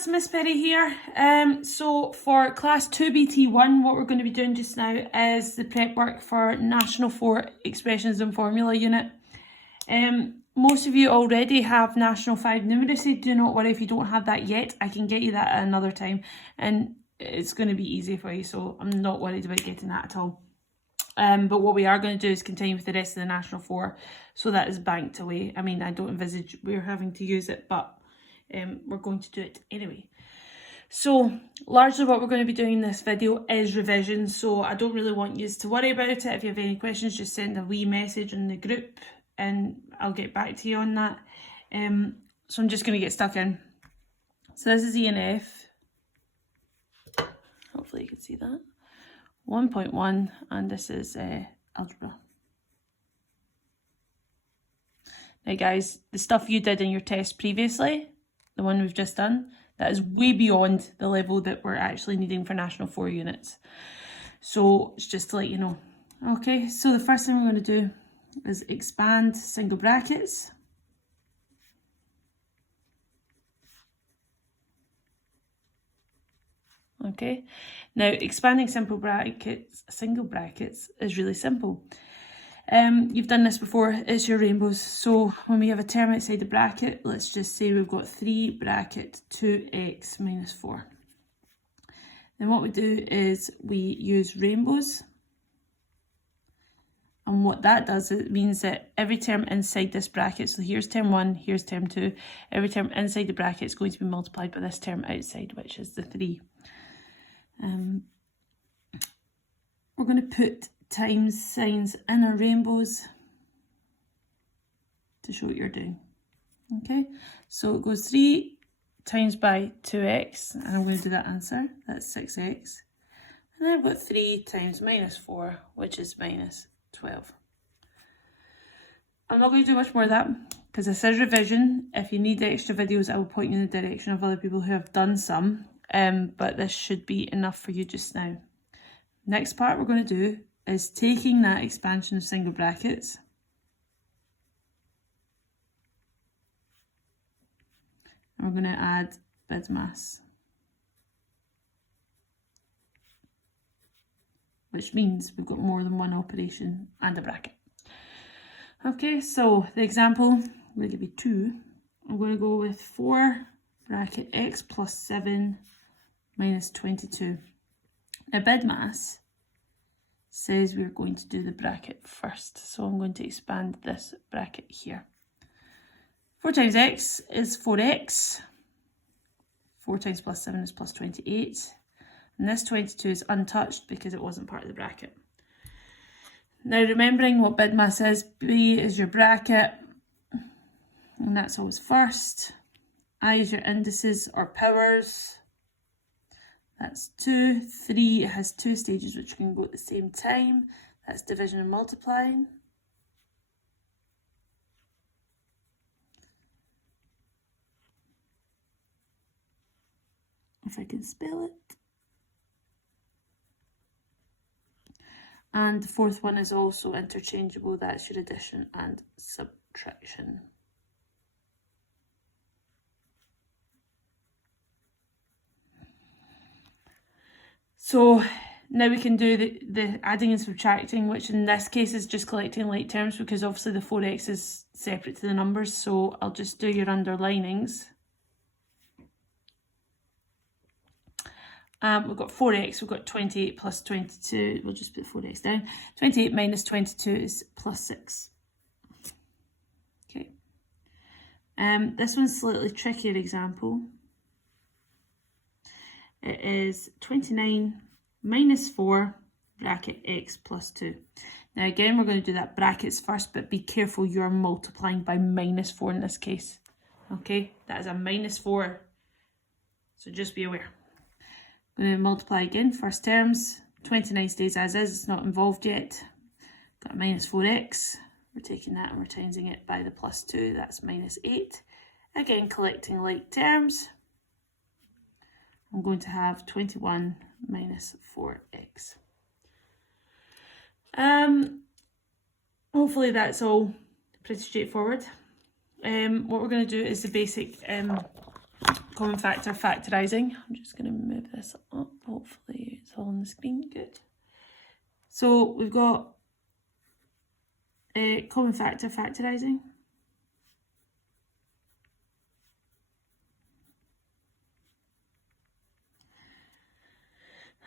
lads, Miss Perry here. So for class 2BT1, what we're going to be doing just now is the prep work for National 4 Expressions and Formula Unit. Most of you already have National 5 Numeracy. Do not worry if you don't have that yet. I can get you that at another time and it's going to be easy for you, so I'm not worried about getting that at all. But what we are going to do is continue with the rest of the National 4, so that is banked away. I mean, I don't envisage we're having to use it, but we're going to do it anyway. So largely what we're going to be doing in this video is revision, so I don't really want you to worry about it. If you have any questions, just send a wee message in the group and I'll get back to you on that. So I'm just going to get stuck in. So this is E and F. Hopefully you can see that. 1.1, and this is algebra. Now guys, the stuff you did in your test previously, the one we've just done, that is way beyond the level that we're actually needing for National 4 units. So it's just to let you know. Okay, so the first thing we're going to do is expand single brackets. Okay, now expanding single brackets is really simple. You've done this before, it's your rainbows. So when we have a term outside the bracket, let's just say we've got 3 bracket 2x minus 4. Then what we do is we use rainbows. And what that does, it means that every term inside this bracket, so here's term 1, here's term 2, every term inside the bracket is going to be multiplied by this term outside, which is the 3. We're going to put times signs in our rainbows to show what you're doing. Okay, so it goes 3 times by 2x, and I'm going to do that answer, that's 6x. And then I've got 3 times minus 4, which is minus 12. I'm not going to do much more of that because this is revision. If you need extra videos, I will point you in the direction of other people who have done some, but this should be enough for you just now. Next part we're going to do is taking that expansion of single brackets and we're going to add BIDMAS, which means we've got more than one operation and a bracket. Okay, so the example, I'm going to give you 2. I'm going to go with 4 bracket x plus 7 minus 22. Now BIDMAS says we're going to do the bracket first, so I'm going to expand this bracket here. 4 times x is 4x. 4 times plus 7 is plus 28. And this 22 is untouched because it wasn't part of the bracket. Now remembering what BIDMAS is, B is your bracket, and that's always first. I is your indices or powers. That's 2. 3, it has 2 stages which can go at the same time. That's division and multiplying. If I can spell it. And the 4th one is also interchangeable, that's your addition and subtraction. So now we can do the adding and subtracting, which in this case is just collecting like terms because obviously the 4x is separate to the numbers, so I'll just do your underlinings. We've got 4x, we've got 28 plus 22, we'll just put 4x down. 28 minus 22 is plus 6. Okay. This one's a slightly trickier example. It is 29 minus 4 bracket x plus 2. Now again, we're going to do that brackets first, but be careful you are multiplying by minus 4 in this case. Okay, that is a minus 4, so just be aware. I'm going to multiply again, first terms, 29 stays as is, it's not involved yet. Got a minus 4x, we're taking that and we're timesing it by the plus 2, that's minus 8. Again, collecting like terms. I'm going to have 21 minus 4x. Hopefully that's all pretty straightforward. What we're going to do is the basic common factor factorising. I'm just going to move this up. Hopefully it's all on the screen. Good. So we've got common factor factorising.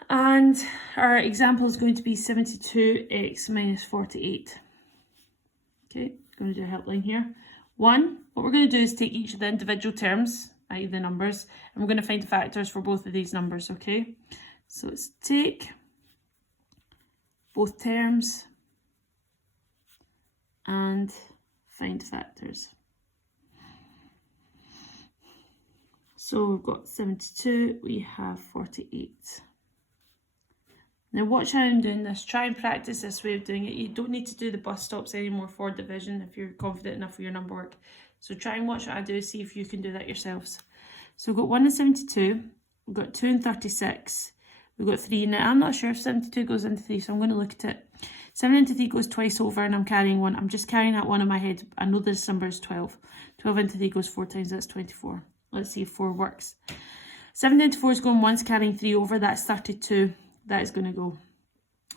And our example is going to be 72x minus 48. Okay, going to do a helpline here. What we're going to do is take each of the individual terms, i.e. the numbers, and we're going to find the factors for both of these numbers, okay? So let's take both terms and find factors. So we've got 72, we have 48. Now watch how I'm doing this. Try and practice this way of doing it. You don't need to do the bus stops anymore for division if you're confident enough with your number work. So try and watch what I do, see if you can do that yourselves. So we've got 1 and 72, we've got 2 and 36, we've got 3. Now I'm not sure if 72 goes into 3, so I'm going to look at it. 7 into 3 goes twice over and I'm carrying 1. I'm just carrying that 1 in my head. I know this number is 12. 12 into 3 goes 4 times, that's 24. Let's see if 4 works. 7 into 4 is going once, carrying 3 over, that's 32. That is going to go.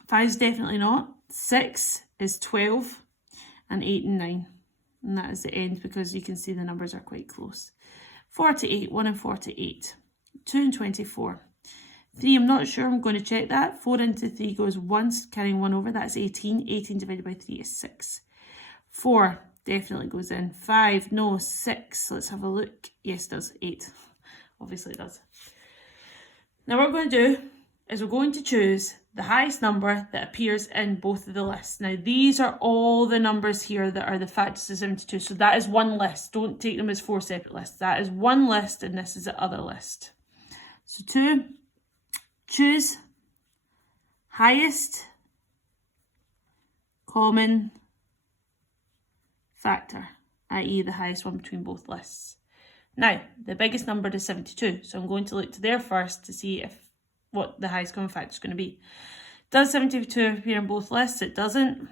5 is definitely not. 6 is 12 and 8 and 9. And that is the end because you can see the numbers are quite close. 48, 1 and 48. 2 and 24. 3, I'm not sure, I'm going to check that. 4 into 3 goes once, carrying 1 over, that's 18. 18 divided by 3 is 6. 4 definitely goes in. 5, no. 6, let's have a look. Yes, it does. 8. Obviously it does. Now what we're going to do is we're going to choose the highest number that appears in both of the lists. Now these are all the numbers here that are the factors of 72. So that is one list. Don't take them as 4 separate lists. That is one list and this is the other list. So 2, choose highest common factor, i.e. the highest one between both lists. Now, the biggest number is 72. So I'm going to look to there first to see what the highest common factor is going to be. Does 72 appear in both lists? It doesn't.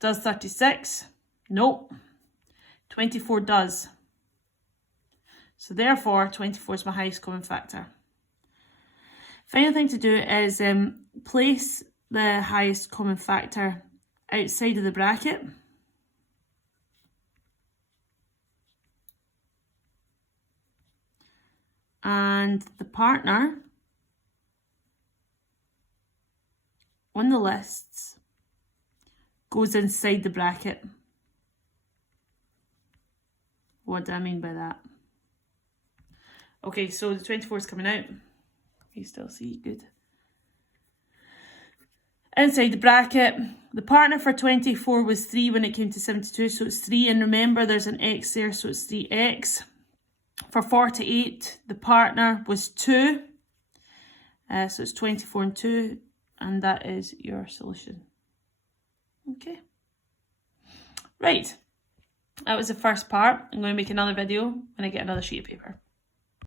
Does 36? Nope. 24 does. So therefore, 24 is my highest common factor. Final thing to do is place the highest common factor outside of the bracket. And the partner on the lists goes inside the bracket. What do I mean by that? Okay, so the 24 is coming out. You still see, good. Inside the bracket, the partner for 24 was 3 when it came to 72, so it's 3. And remember, there's an x there, so it's 3x. For 48, the partner was 2. So it's 24 and 2. And that is your solution. Okay. Right. That was the first part. I'm going to make another video when I get another sheet of paper.